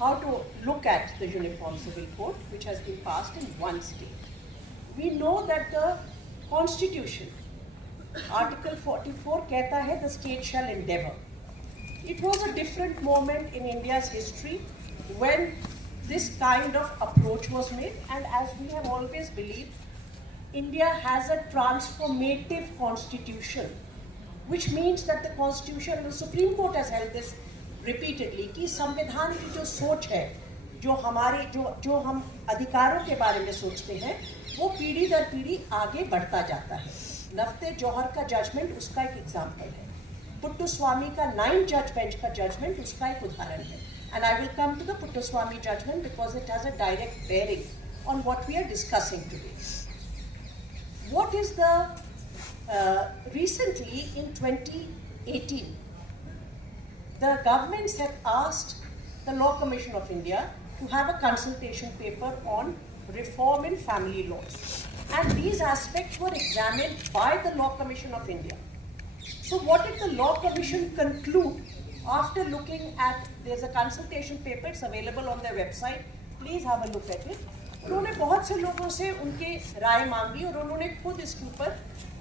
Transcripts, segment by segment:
how to look at the Uniform Civil Code, which has been passed in one state. We know that the Constitution, Article 44, कहता है the state shall endeavor. It was a different moment in India's history when this kind of approach was made, and as we have always believed, India has a transformative constitution, which means that the constitution, the Supreme Court has held this repeatedly, कि संविधान की जो सोच है, जो हमारे जो हम अधिकारों के बारे में सोचते हैं, वो पीढ़ी दर पीढ़ी आगे बढ़ता जाता है. नफ्ते जौहर का जजमेंट उसका एक एग्जाम्पल है. पुट्टुस्वामी का 9 जज बेंच का जजमेंट उसका एक उदाहरण है. And I will come to the Puttaswamy judgment because it has a direct bearing on what we are discussing today. What is the recently in 2018, the governments had asked the Law Commission of India to have a consultation paper on reform in family laws, and these aspects were examined by the Law Commission of India. So what did the Law Commission conclude after looking at, there's a consultation paper, it's available on their website, please have a look at it. उन्होंने बहुत से लोगों से उनके राय मांगी और उन्होंने खुद इसके ऊपर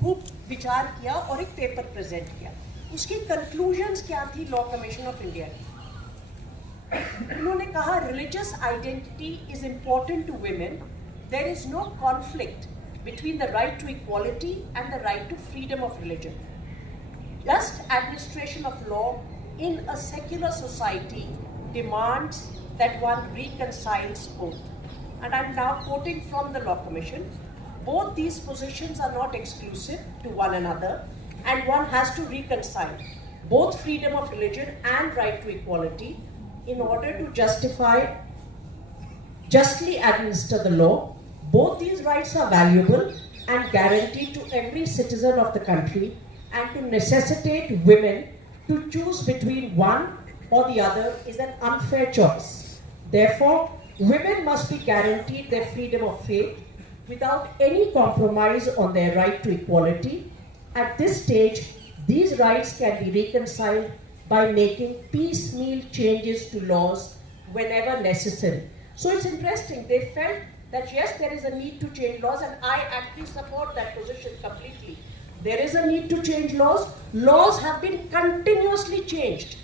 खूब विचार किया और एक पेपर प्रेजेंट किया. उसकी कंक्लूजन्स क्या थी लॉ कमीशन ऑफ इंडिया की? उन्होंने कहा religious identity is important to women. There is no conflict between the right to equality and the right to freedom of religion. Just administration of law in a secular society demands that one reconciles both. And I'm now quoting from the Law Commission. Both these positions are not exclusive to one another, and one has to reconcile both freedom of religion and right to equality in order to justly administer the law. Both these rights are valuable and guaranteed to every citizen of the country, and to necessitate women to choose between one or the other is an unfair choice. Therefore, women must be guaranteed their freedom of faith without any compromise on their right to equality. At this stage, these rights can be reconciled by making piecemeal changes to laws whenever necessary. So it's interesting, they felt that yes, there is a need to change laws, and I actually support that position completely. There is a need to change laws. Laws have been continuously changed.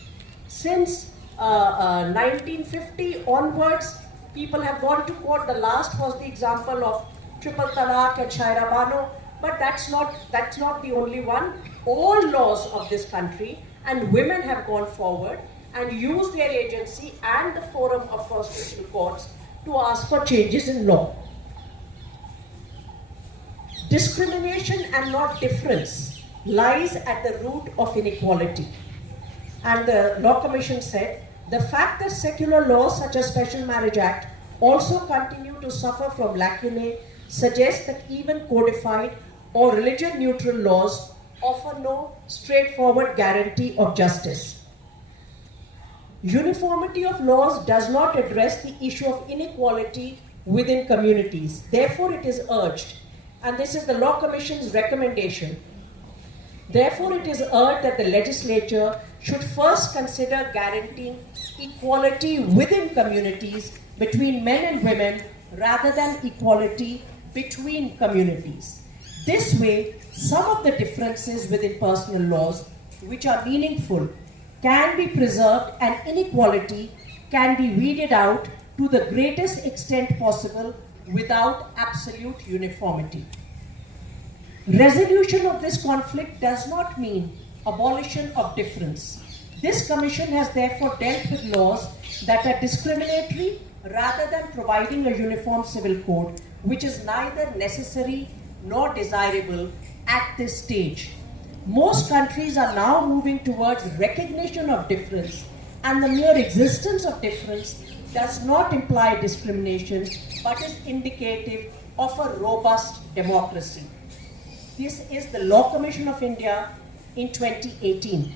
Since 1950 onwards, people have gone to court. The last was the example of triple talaq and Shaira Bano, but that's not the only one. All laws of this country and women have gone forward and used their agency and the forum of constitutional courts to ask for changes in law. Discrimination and not difference lies at the root of inequality. And the Law Commission said, the fact that secular laws such as Special Marriage Act also continue to suffer from lacunae suggests that even codified or religion-neutral laws offer no straightforward guarantee of justice. Uniformity of laws does not address the issue of inequality within communities. Therefore, it is urged, and this is the Law Commission's recommendation, therefore it is urged that the legislature should first consider guaranteeing equality within communities between men and women rather than equality between communities. This way, some of the differences within personal laws which are meaningful can be preserved and inequality can be weeded out to the greatest extent possible without absolute uniformity. Resolution of this conflict does not mean abolition of difference. This commission has therefore dealt with laws that are discriminatory rather than providing a uniform civil code, which is neither necessary nor desirable at this stage. Most countries are now moving towards recognition of difference, and the mere existence of difference does not imply discrimination, but is indicative of a robust democracy. This is the Law Commission of India in 2018.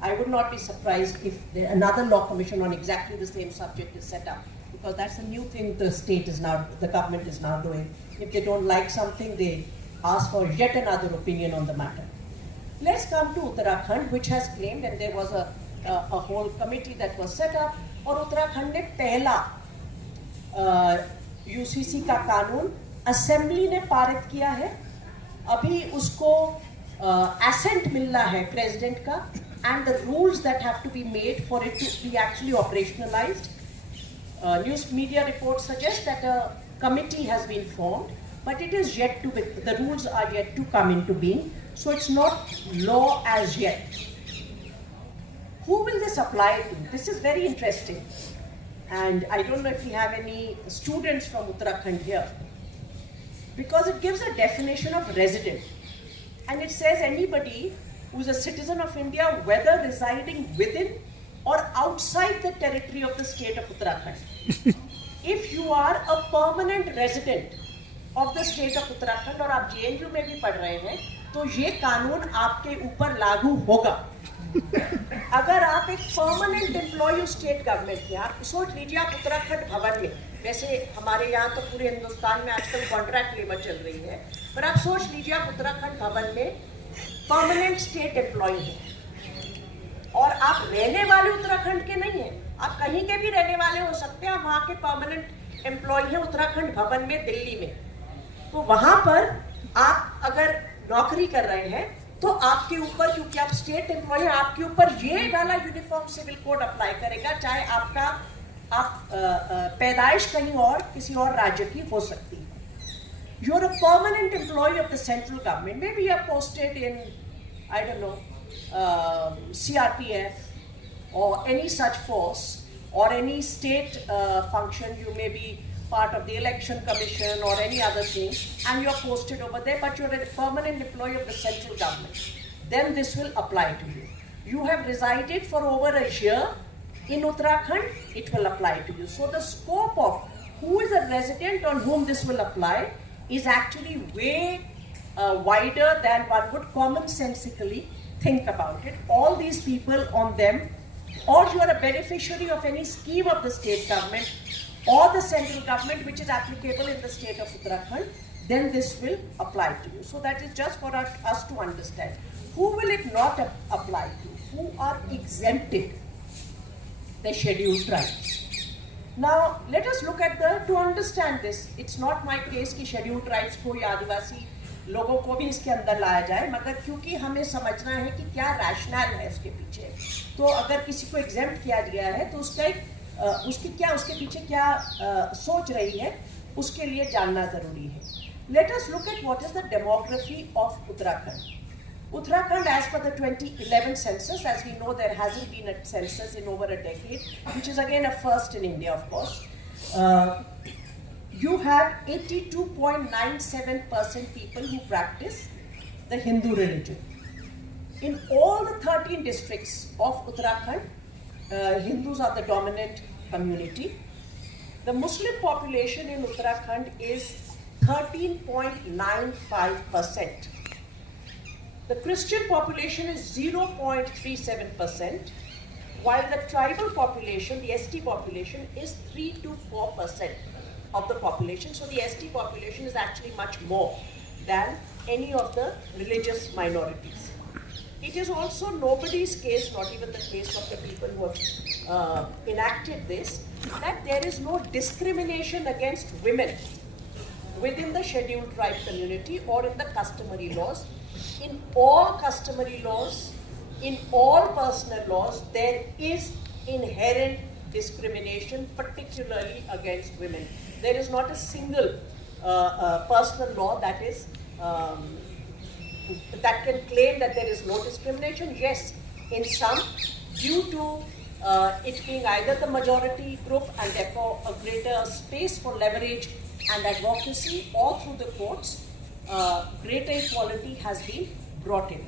I would not be surprised if another law commission on exactly the same subject is set up, because that's a new thing the government is now doing. If they don't like something, they ask for yet another opinion on the matter. Let's come to Uttarakhand, which has claimed, and there was a whole committee that was set up और उत्तराखंड ने पहला UCC का कानून assembly ने पारित किया है। अभी उसको एसेंट मिलना है प्रेसिडेंट का, and the rules that have to be made for it to be actually operationalised. News media reports suggest that a committee has been formed, but it is yet to be, the rules are yet to come into being, so it's not law as yet. Who will this apply to? This is very interesting, and I don't know if we have any students from Uttarakhand here, because it gives a definition of resident, and it says anybody who is a citizen of India, whether residing within or outside the territory of the state of Uttarakhand. If you are a permanent resident of the state of Uttarakhand और आप JNU में भी पढ़ रहे हैं, तो ये कानून आपके ऊपर लागू होगा. अगर आप एक परमानेंट एम्प्लॉय स्टेट गवर्नमेंट में, आप सोच लीजिए आप उत्तराखंड भवन में, वैसे हमारे यहाँ तो पूरे हिंदुस्तान में आजकल कॉन्ट्रैक्ट लेबर चल रही है, पर आप सोच लीजिए आप उत्तराखंड भवन में परमानेंट स्टेट एम्प्लॉय हैं और आप रहने वाले उत्तराखंड के नहीं हैं, आप कहीं के भी रहने वाले हो सकते हैं, आप वहाँ के परमानेंट एम्प्लॉय हैं उत्तराखंड भवन में दिल्ली में, तो वहाँ पर आप अगर नौकरी कर रहे हैं तो आपके ऊपर, क्योंकि आप स्टेट एम्प्लॉय हैं, आपके ऊपर ये वाला यूनिफॉर्म सिविल कोड अप्लाई करेगा, चाहे आप पैदाइश कहीं और किसी और राज्य की हो सकती है. You are a permanent employee of the central government, maybe you are posted in, I don't know, CRPF or any such force or any state function. You may be part of the election commission or any other thing, and you are posted over there, but you are a permanent employee of the central government. Then this will apply to you. You have resided for over a year in Uttarakhand, it will apply to you. So the scope of who is a resident on whom this will apply is actually way wider than one would commonsensically think about it. All these people on them, or you are a beneficiary of any scheme of the state government or the central government which is applicable in the state of Uttarakhand, then this will apply to you. So that is just for us to understand. Who will it not apply to? Who are exempted? The scheduled tribes. Now let us look at to understand this. It's not my case कि scheduled tribes को या आदिवासी लोगों को भी इसके अंदर लाया जाए, मगर क्योंकि हमें समझना है कि क्या रैशनल है उसके पीछे, तो अगर किसी को एग्जेम्प्ट किया गया है तो उसके पीछे क्या सोच रही है, उसके लिए जानना जरूरी है. Let us look at what is the demography of Uttarakhand. Uttarakhand, as per the 2011 census, as we know, there hasn't been a census in over a decade, which is again a first in India, of course. You have 82.97% people who practice the Hindu religion. In all the 13 districts of Uttarakhand, Hindus are the dominant community. The Muslim population in Uttarakhand is 13.95%. The Christian population is 0.37%, while the tribal population, the ST population, is 3 to 4% of the population. So the ST population is actually much more than any of the religious minorities. It is also nobody's case, not even the case of the people who have enacted this, that there is no discrimination against women within the scheduled tribe community or in the customary laws. In all customary laws, in all personal laws, there is inherent discrimination, particularly against women. There is not a single personal law that is that can claim that there is no discrimination. Yes, in some, due to it being either the majority group and therefore a greater space for leverage and advocacy, or through the courts, greater equality has been brought in.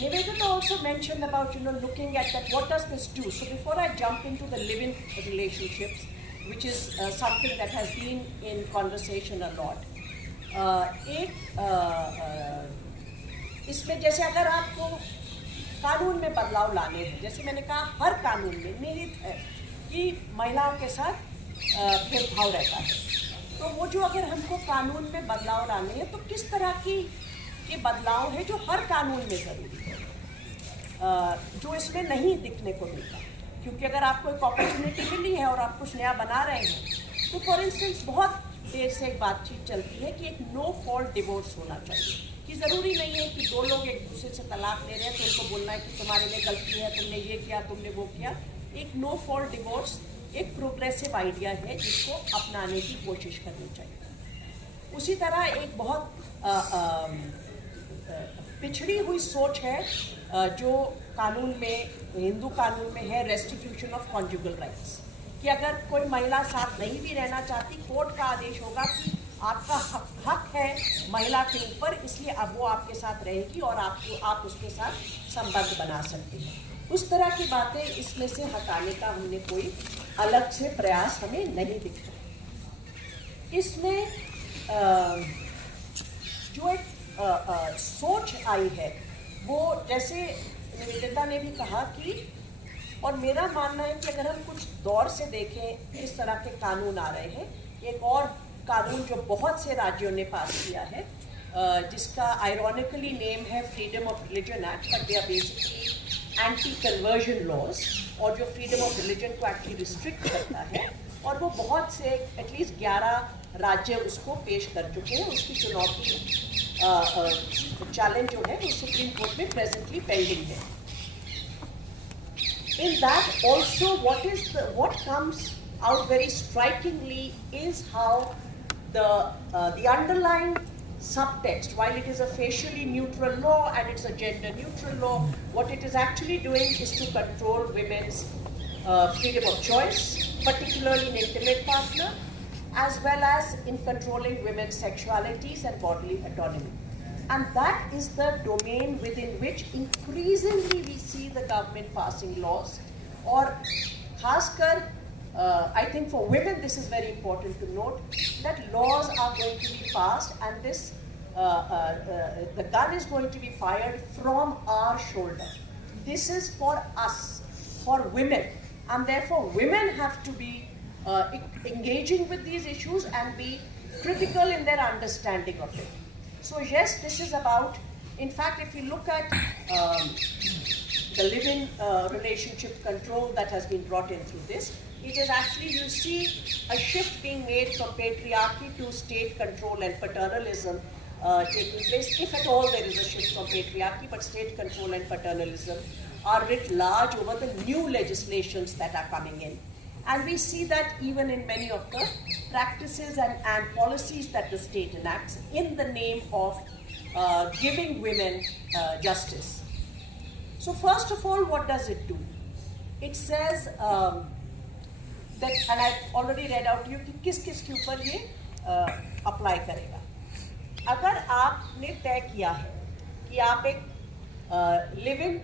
Nivedita also mentioned about looking at that, what does this do? So before I jump into the living relationships, which is something that has been in conversation a lot, इसमें जैसे अगर आपको कानून में बदलाव लाने हैं, जैसे मैंने कहा हर कानून में निहित है कि महिलाओं के साथ भेदभाव रहता है, तो वो जो अगर हमको कानून में बदलाव लाने हैं तो किस तरह की बदलाव है जो हर कानून में जरूरी है. जो इसमें नहीं दिखने को मिलता। क्योंकि अगर आपको एक अपॉर्चुनिटी मिली है और आप कुछ नया बना रहे हैं, तो फॉर इंस्टेंस बहुत देर से एक बातचीत चलती है कि एक नो फॉल्ट डिवोर्स होना चाहिए, कि ज़रूरी नहीं है कि दो लोग एक दूसरे से तलाक ले रहे हैं तो उनको बोलना है कि तुम्हारे में गलती है, तुमने ये किया, तुमने वो किया। एक नो फॉल्ट डिवोर्स एक प्रोग्रेसिव आइडिया है जिसको अपनाने की कोशिश करनी चाहिए। उसी तरह एक बहुत पिछड़ी हुई सोच है जो कानून में, हिंदू कानून में है, रेस्टिट्यूशन ऑफ कॉन्जुगल राइट्स, कि अगर कोई महिला साथ नहीं भी रहना चाहती, कोर्ट का आदेश होगा कि आपका हक है महिला के ऊपर, इसलिए अब वो आपके साथ रहेगी और आप उसके साथ संबंध बना सकते हैं। उस तरह की बातें इसमें से हटाने का हमने कोई अलग से प्रयास हमें नहीं दिखता। इसमें जो एक सोच आई है वो, जैसे निवेदिता ने भी कहा कि, और मेरा मानना है कि अगर हम कुछ दौर से देखें इस तरह के कानून आ रहे हैं, एक और कानून जो बहुत से राज्यों ने पास किया है जिसका आयरॉनिकली नेम है freedom of religion act, but they are basically anti conversion laws, और जो फ्रीडम ऑफ रिलीजन को एक्चुअली रिस्ट्रिक्ट करता है, और वो बहुत से एटलीस्ट 11 राज्य उसको पेश कर चुके हैं। उसकी चुनौती चैलेंज जो है वो सुप्रीम कोर्ट में प्रेजेंटली पेंडिंग है। In that also what comes out very strikingly is how the underlying subtext, while it is a facially neutral law and it's a gender neutral law, what it is actually doing is to control women's freedom of choice, particularly in intimate partner, as well as in controlling women's sexualities and bodily autonomy. And that is the domain within which increasingly we see the government passing laws. Or khaskar, I think for women this is very important to note that laws are going to be passed, and this the gun is going to be fired from our shoulder. This is for us, for women, and therefore women have to be engaging with these issues and be critical in their understanding of it. So yes, this is about, in fact, if you look at the live-in relationship control that has been brought in through this, it is actually, you see a shift being made from patriarchy to state control and paternalism taking place. If at all there is a shift from patriarchy, but state control and paternalism are writ large over the new legislations that are coming in. And we see that even in many of the practices and policies that the state enacts in the name of giving women justice. So first of all, what does it do? It says that, and I've already read out to you कि किस के ऊपर ये apply करेगा। अगर आपने तय किया है कि आप एक लिव-इन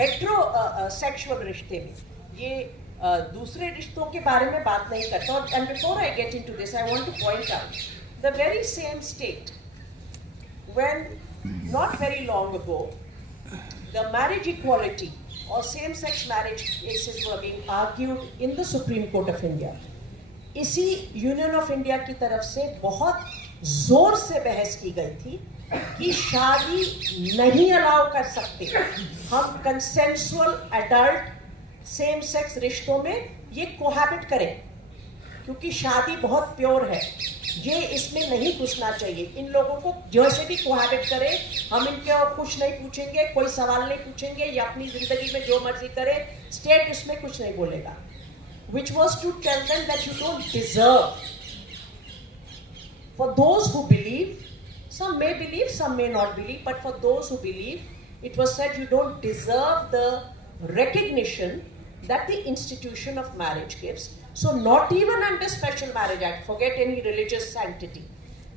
हेटेरोसेक्सुअल रिश्ते में, ये दूसरे रिश्तों के बारे में बात नहीं करता, और and before I get into this I want to point out the very same state when not very long ago the marriage equality और same sex marriage cases were being argued in the Supreme Court of India. इसी union of India की तरफ से बहुत जोर से बहस की गई थी कि शादी नहीं अलाउ कर सकते हम कंसेंसुअल एडल्ट सेम सेक्स रिश्तों में ये कोहैबिट करें, क्योंकि शादी बहुत प्योर है, ये इसमें नहीं घुसना चाहिए। इन लोगों को जैसे भी कोहैबिट करें, हम इनके और कुछ नहीं पूछेंगे, कोई सवाल नहीं पूछेंगे, ये अपनी जिंदगी में जो मर्जी करे, स्टेट इसमें कुछ नहीं बोलेगा। Which was to tell them that you don't deserve. For those who believe, some may believe, some may not believe, but for those who believe, it was said you don't deserve the recognition that the institution of marriage gives. So not even under Special Marriage Act, forget any religious sanctity,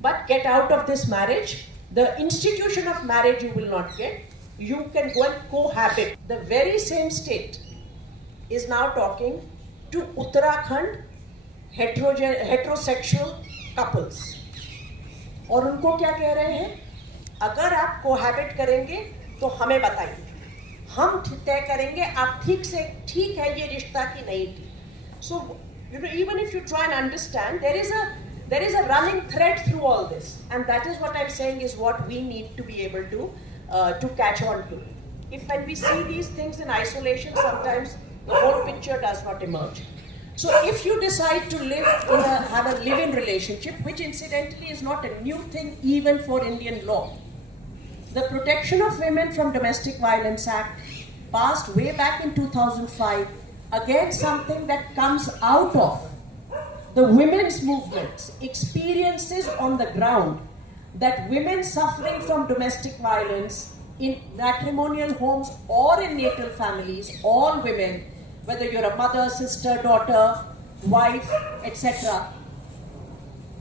but get out of this marriage. The institution of marriage you will not get. You can go and cohabit. The very same state is now talking to Uttarakhand heterosexual couples. और उनको क्या कह रहे हैं? अगर आप cohabit करेंगे तो हमें बताइए, हम तय करेंगे आप ठीक है ये रिश्ता की नहीं थी। So even if you try and understand, there is a running thread through all this, and that is what I'm saying is what we need to be able to catch on to. if when we see these things in isolation, sometimes the whole picture does not emerge. So if you decide to have a live-in relationship, which incidentally is not a new thing even for Indian law, the Protection of Women from Domestic Violence Act passed way back in 2005, again something that comes out of the women's movements, experiences on the ground, that women suffering from domestic violence in matrimonial homes or in natal families, all women, whether you're a mother, sister, daughter, wife, etc.,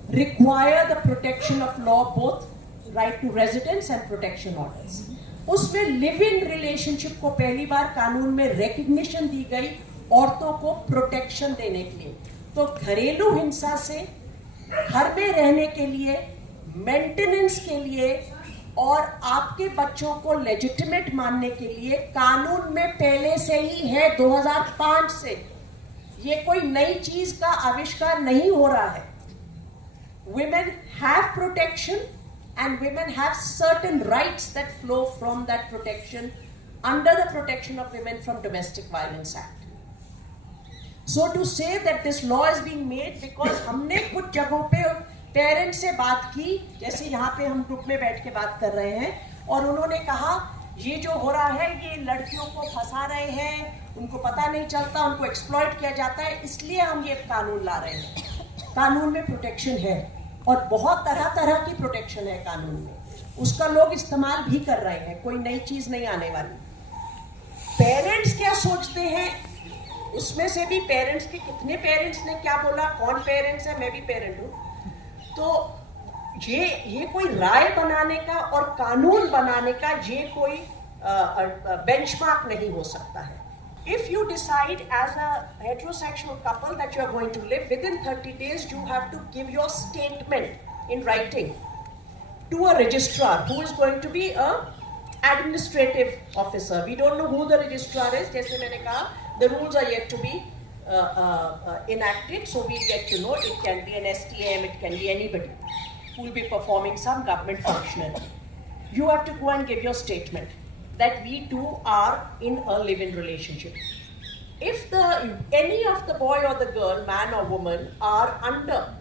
require the protection of law, both right to residence and protection orders. उसमें live in relationship को पहली बार कानून में recognition दी गई औरतों को protection देने के लिए. तो घरेलू हिंसा से घर में रहने के लिए, मेंटेनेंस के लिए और आपके बच्चों को लेजिटिमेट मानने के लिए कानून में पहले से ही है 2005 से. ये कोई नई चीज का आविष्कार नहीं हो रहा है. Women have protection and women have certain rights that flow from that protection under the Protection of Women from Domestic Violence Act. So to say that this law is being made because हमने कुछ जगहों पे parents से बात की, जैसे यहाँ पे हम ग्रुप में बैठ के बात कर रहे हैं, और उन्होंने कहा ये जो हो रहा है ये लड़कियों को फंसा रहे हैं, उनको पता नहीं चलता, उनको एक्सप्लॉइट किया जाता है, इसलिए हम ये कानून ला रहे हैं. कानून में प्रोटेक्शन है और बहुत तरह तरह की प्रोटेक्शन है कानून में, उसका लोग इस्तेमाल भी कर रहे हैं, कोई नई चीज नहीं आने वाली. पेरेंट्स क्या सोचते हैं, उसमें से भी पेरेंट्स के कितने पेरेंट्स ने क्या बोला, कौन पेरेंट्स है, मैं भी पेरेंट हूँ, तो ये कोई राय बनाने का और कानून बनाने का ये कोई बेंचमार्क नहीं हो सकता है. If you decide as a heterosexual couple that you are going to live, within 30 days you have to give your statement in writing to a registrar who is going to be a administrative officer. We don't know who the registrar is. जैसे मैंने कहा, the rules are yet to be enacted, so we get to know. It can be an STM, it can be anybody who will be performing some government functionary. You have to go and give your statement that we two are in a live-in relationship. If any of the boy or the girl, man or woman, are under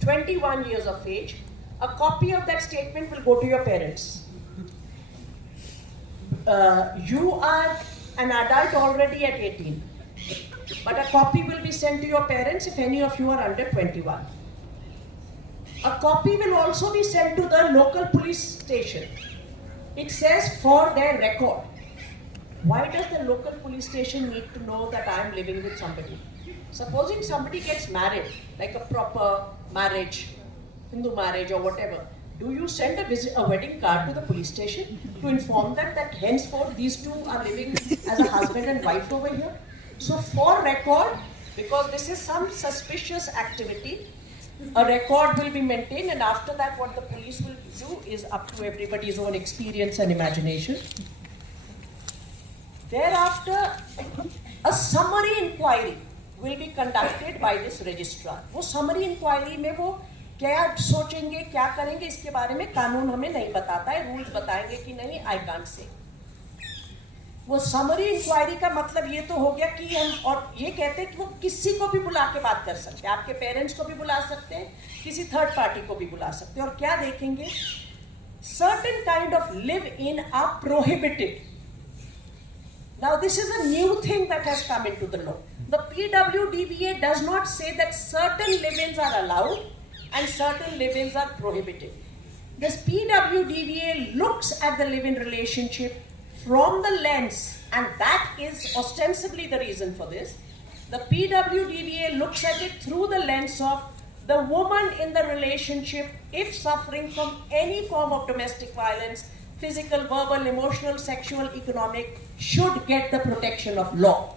21 years of age, a copy of that statement will go to your parents. You are an adult already at 18, but a copy will be sent to your parents if any of you are under 21. A copy will also be sent to the local police station. It says for their record. Why does the local police station need to know that I am living with somebody? Supposing somebody gets married, like a proper marriage, Hindu marriage or whatever, do you send a wedding card to the police station to inform them that henceforth these two are living as a husband and wife over here? So for record, because this is some suspicious activity, a record will be maintained, and after that what the police will do is up to everybody's own experience and imagination. Thereafter, a summary inquiry will be conducted by this registrar. वो summary inquiry में वो क्या सोचेंगे, क्या करेंगे, इसके बारे में कानून हमें नहीं बताता है, रूल्स बताएंगे कि नहीं, I can't say. वो समरी इंक्वायरी का मतलब ये तो हो गया कि हम, और ये कहते हैं कि वो किसी को भी बुला के बात कर सकते हैं, आपके पेरेंट्स को भी बुला सकते हैं, किसी थर्ड पार्टी को भी बुला सकते हैं, और क्या देखेंगे, certain kind of live in are prohibited. Now this is a new thing that has come into the law. The PWDVA does not say that certain live-ins are allowed and certain live-ins are prohibited. This PWDVA looks at the live-in relationship from the lens, and that is ostensibly the reason for this. The PWDVA looks at it through the lens of the woman in the relationship, if suffering from any form of domestic violence, physical, verbal, emotional, sexual, economic, should get the protection of law.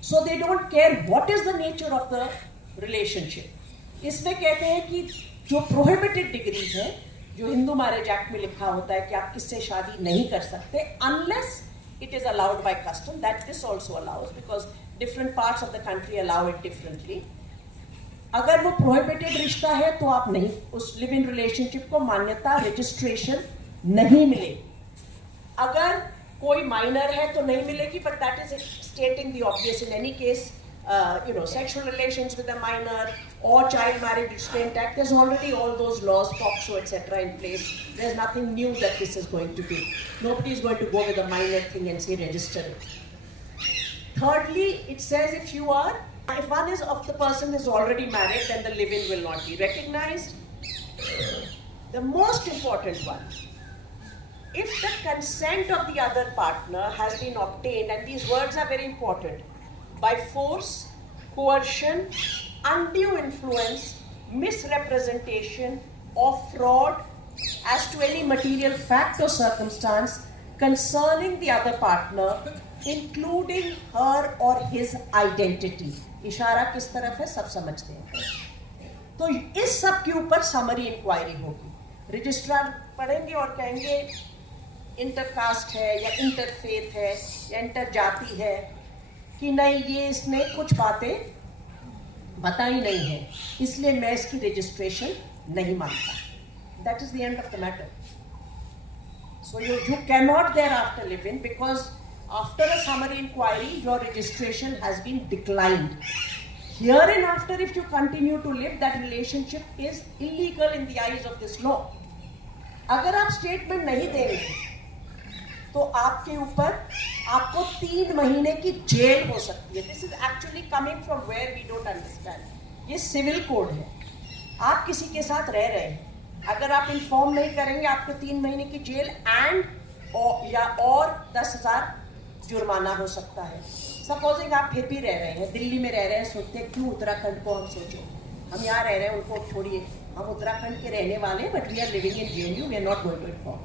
So they don't care what is the nature of the relationship. इसमें कहते हैं कि जो prohibited degrees है, जो Hindu marriage act में लिखा होता है कि आप किससे शादी नहीं कर सकते unless it is allowed by custom, that this also allows because different parts of the country allow it differently. अगर वो prohibited रिश्ता है तो आप नहीं, उस लिव इन रिलेशनशिप को मान्यता रजिस्ट्रेशन नहीं मिले. अगर कोई minor है तो नहीं मिलेगी, but that is stating the obvious. In any case, sexual relations with a minor or child marriage restraint act, there's already all those laws, POCSO, etc. in place. There's nothing new that this is going to do. Nobody is going to go with a minor thing and say register it. Thirdly, it says if one is of the person is already married, then the live-in will not be recognized. The most important one, if the consent of the other partner has been obtained, and these words are very important, by force, coercion, undue influence, misrepresentation, or fraud as to any material fact or circumstance concerning the other partner, including her or his identity. इशारा किस तरफ है सब समझते हैं. तो इस सब के ऊपर समरी इंक्वायरी होगी. रजिस्ट्रार पढ़ेंगे और कहेंगे इंटरकास्ट है या इंटरफेथ है या इंटर जाति है कि नहीं, ये इसने कुछ बातें बताई नहीं है, इसलिए मैं इसकी रजिस्ट्रेशन नहीं मानता. That is the end of the matter. So you cannot thereafter live in, because after a summary inquiry, your registration has been declined. Hereinafter, if you continue to live, that relationship is illegal in the eyes of this law. अगर आप statement नहीं देंगे तो आपके ऊपर आपको 3 महीने की जेल हो सकती है. This is actually coming from where we don't understand. ये सिविल कोड है. आप किसी के साथ रह रहे हैं, अगर आप इन्फॉर्म नहीं करेंगे आपको 3 महीने की जेल और 10,000 जुर्माना हो सकता है. सपोजिंग आप फिर भी रह रहे हैं, दिल्ली में रह रहे हैं, सोचते हैं क्यों उत्तराखंड को हम सोचें, हम यहाँ रह रहे हैं, उनको छोड़िए, हम उत्तराखंड के रहने वाले हैं, but we are living in JNU, we are not going to inform.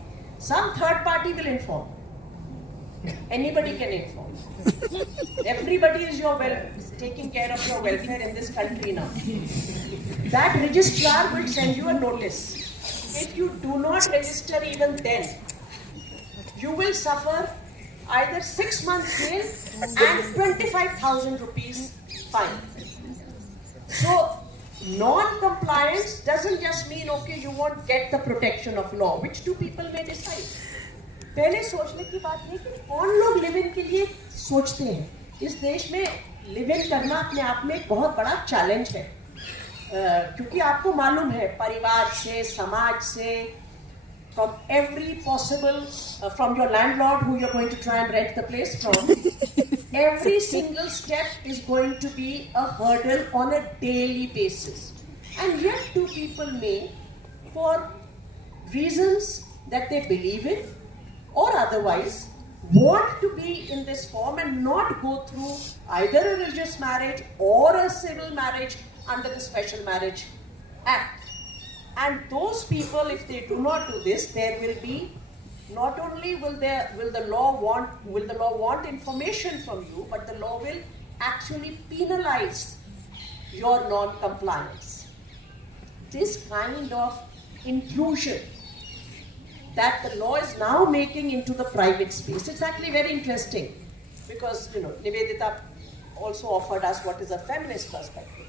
Some third party will inform. Anybody can inform. Everybody is taking care of your welfare in this country now. That registrar will send you a notice. If you do not register even then, you will suffer either 6 months jail and 25,000 rupees fine. So non-compliance doesn't just mean okay, you won't get the protection of law. Which two people may decide? पहले सोचने की बात नहीं कि कौन लोग live in के लिए सोचते हैं. इस देश में लिव इन करना अपने आप में एक बहुत बड़ा चैलेंज है, क्योंकि आपको मालूम है परिवार से, समाज से, from every possible, from your landlord who you're going to try and rent the place from, every single step is going to be a hurdle on a daily basis. And yet two people may, for reasons that they believe in or otherwise, want to be in this form and not go through either a religious marriage or a civil marriage under the Special Marriage Act. And those people, if they do not do this, there will be, not only will the law want information from you, but the law will actually penalize your non-compliance. This kind of intrusion that the law is now making into the private space, it's actually very interesting, because Nivedita also offered us what is a feminist perspective.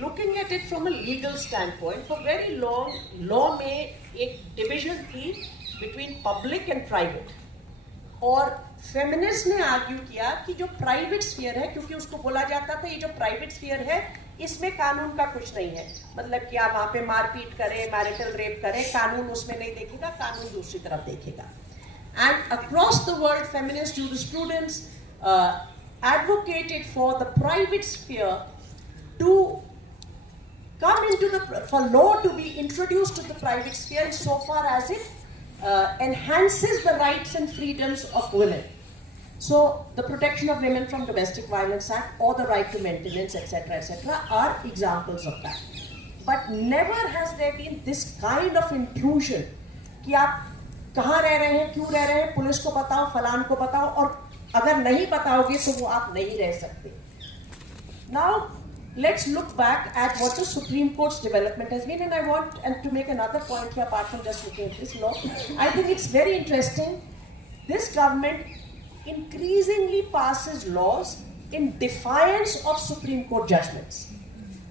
Looking at it from a legal standpoint, for very long, law में एक division थी between public and private. और feminist ने argue किया कि जो private sphere है, क्योंकि उसको बोला जाता था ये जो private sphere है, इसमें कानून का कुछ नहीं है. मतलब कि आप वहाँ पे मारपीट करें, मैरिटल रेप करें, कानून उसमें नहीं देखेगा, कानून दूसरी तरफ देखेगा. And across the world, feminist jurisprudence advocated for the private sphere to come for law to be introduced to the private sphere insofar as it enhances the rights and freedoms of women. So the Protection of Women from Domestic Violence Act or the right to maintenance, etc., are examples of that. But never has there been this kind of intrusion कि आप कहाँ रह रहे हैं, क्यों रह रहे हैं, पुलिस को बताओ, फलान को बताओ, और अगर नहीं बताओगे तो वो आप नहीं रह सकते. Now let's look back at what the Supreme Court's development has been, and I want to make another point here apart from just looking at this law. I think it's very interesting. This government increasingly passes laws in defiance of Supreme Court judgments.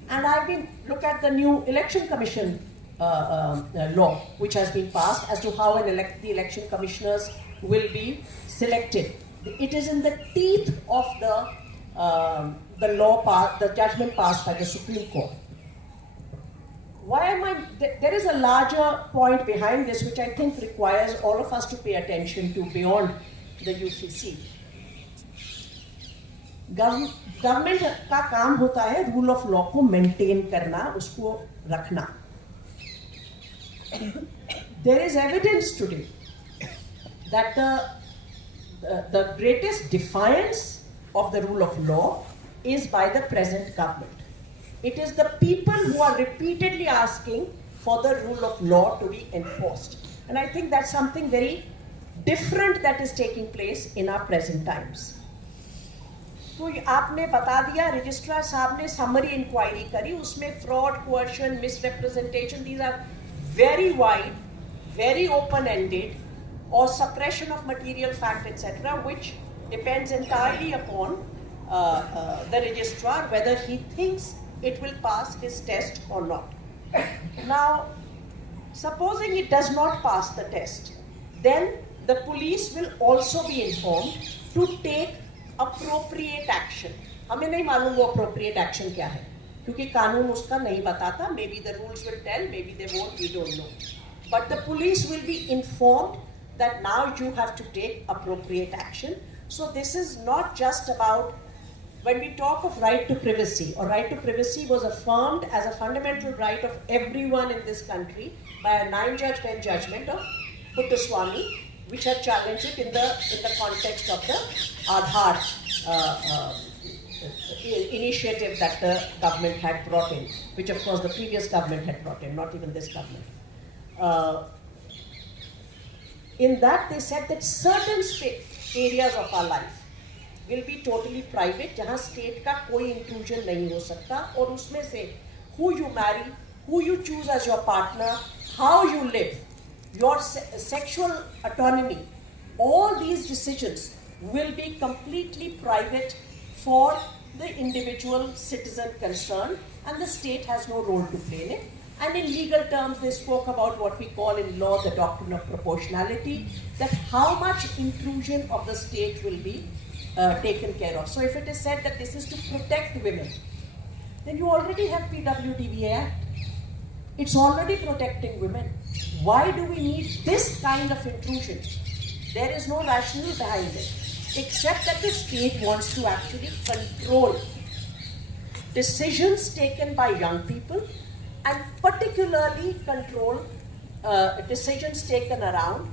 And look at the new Election Commission law which has been passed as to how the election commissioners will be selected. It is in the teeth of the law, the judgment passed by the Supreme Court. Why am I? There is a larger point behind this which I think requires all of us to pay attention to beyond the UCC. Government का काम होता है rule of law को maintain करना, उसको रखना. There is evidence today that the greatest defiance of the rule of law is by the present government. It is the people who are repeatedly asking for the rule of law to be enforced. And I think that's something very different that is taking place in our present times. तो आपने बता दिया, registrar साहब ने summary inquiry करी, उसमें fraud, coercion, misrepresentation, these are very wide, very open-ended, or suppression of material fact, etc., which depends entirely upon the registrar whether he thinks it will pass his test or not. Now, supposing it does not pass the test, then the police will also be informed to take appropriate action. हमें नहीं मालूम वो appropriate action क्या है, क्योंकि कानून उसका नहीं बताता. Maybe the rules will tell, maybe they won't, we don't know. But the police will be informed that now you have to take appropriate action. So this is not just about, when we talk of right to privacy, or right to privacy was affirmed as a fundamental right of everyone in this country by a 9-judge bench judgment of Putteswamy, which had challenged it in the context of the Aadhaar initiative that the government had brought in, which of course the previous government had brought in, not even this government. In that they said that certain areas of our life will be totally private, जहाँ state का कोई intrusion नहीं हो सकता, और उसमें से who you marry, who you choose as your partner, how you live, your sexual autonomy, all these decisions will be completely private for the individual citizen concerned, and the state has no role to play in it. And in legal terms, they spoke about what we call in law the doctrine of proportionality, that how much intrusion of the state will be taken care of. So if it is said that this is to protect women, then you already have PWDVA Act. It's already protecting women. Why do we need this kind of intrusion? There is no rationale behind it, except that the state wants to actually control decisions taken by young people, and particularly control decisions taken around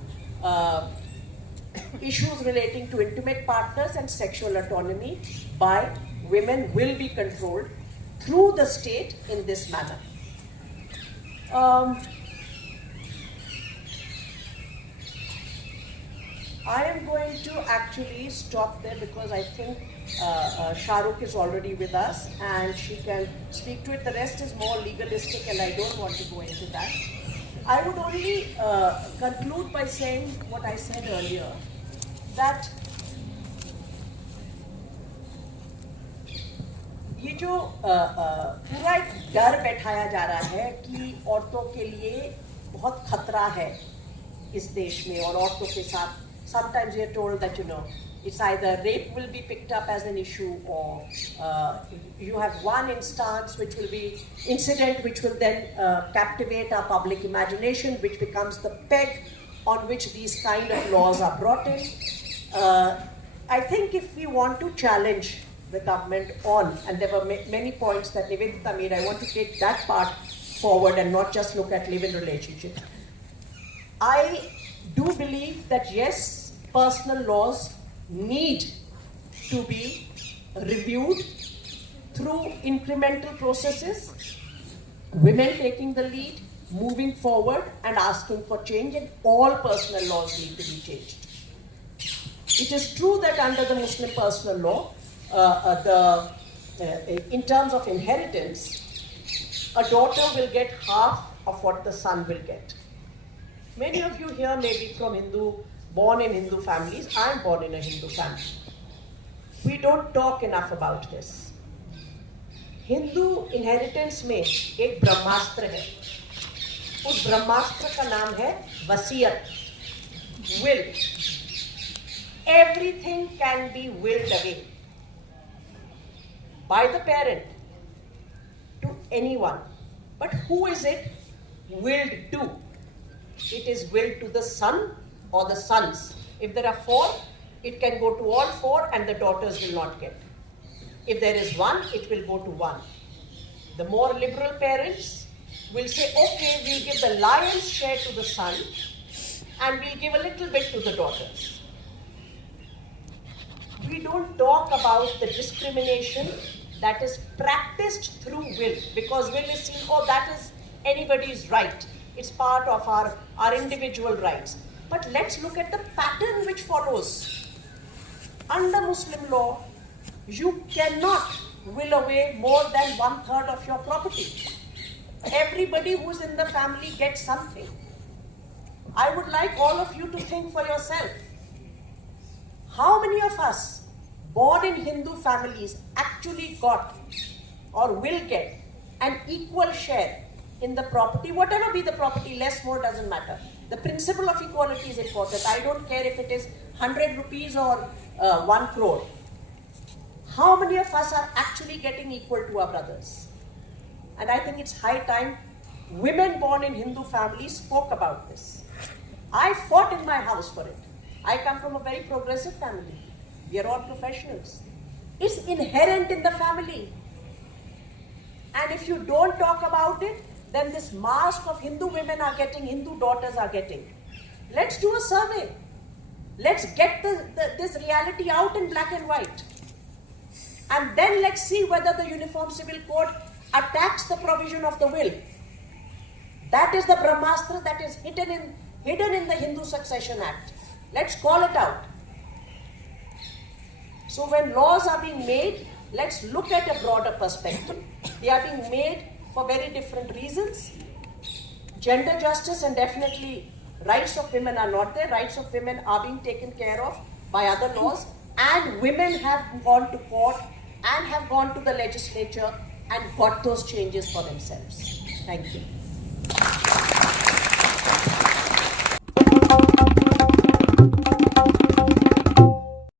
issues relating to intimate partners and sexual autonomy by women will be controlled through the state in this manner. I am going to actually stop there because I think Shahrukh is already with us and she can speak to it. The rest is more legalistic and I don't want to go into that. I would only conclude by saying what I said earlier, that ये जो पूरा एक डर बैठाया जा रहा है कि औरतों के लिए बहुत खतरा है इस देश में, और औरतों के साथ sometimes we are told that, you know, it's either rape will be picked up as an issue, or you have one incident which will then captivate our public imagination, which becomes the peg on which these kind of laws are brought in. I think if we want to challenge the government on, and there were many points that Nivedita made, I want to take that part forward and not just look at live-in relationships. I do believe that yes, personal laws need to be reviewed through incremental processes, women taking the lead, moving forward and asking for change, and all personal laws need to be changed. It is true that under the Muslim personal law, in terms of inheritance, a daughter will get half of what the son will get. Many of you here may be from born in Hindu families. I am born in a Hindu family. We don't talk enough about this. Hindu inheritance में एक ब्रह्मास्त्र है. उस ब्रह्मास्त्र का नाम है वसीयत, will. Everything can be willed away by the parent to anyone. But who is it willed to? It is willed to the son or the sons. If there are 4, it can go to all 4 and the daughters will not get. If there is 1, it will go to 1. The more liberal parents will say, okay, we'll give the lion's share to the son and we'll give a little bit to the daughters. We don't talk about the discrimination that is practiced through will, because will is seen, oh, that is anybody's right. It's part of our individual rights. But let's look at the pattern which follows. Under Muslim law, you cannot will away more than 1/3 of your property. Everybody who's in the family gets something. I would like all of you to think for yourself. How many of us born in Hindu families actually got or will get an equal share in the property, whatever be the property, less, more, doesn't matter. The principle of equality is important. I don't care if it is 100 rupees or 1 crore. How many of us are actually getting equal to our brothers? And I think it's high time women born in Hindu families spoke about this. I fought in my house for it. I come from a very progressive family. We are all professionals. It's inherent in the family. And if you don't talk about it, then this mask of Hindu women are getting, Hindu daughters are getting. Let's do a survey. Let's get this reality out in black and white. And then let's see whether the Uniform Civil Code attacks the provision of the will. That is the Brahmastra that is hidden in the Hindu Succession Act. Let's call it out. So when laws are being made, let's look at a broader perspective. They are being made for very different reasons. Gender justice and definitely rights of women are not there. Rights of women are being taken care of by other laws, and women have gone to court and have gone to the legislature and got those changes for themselves. Thank you.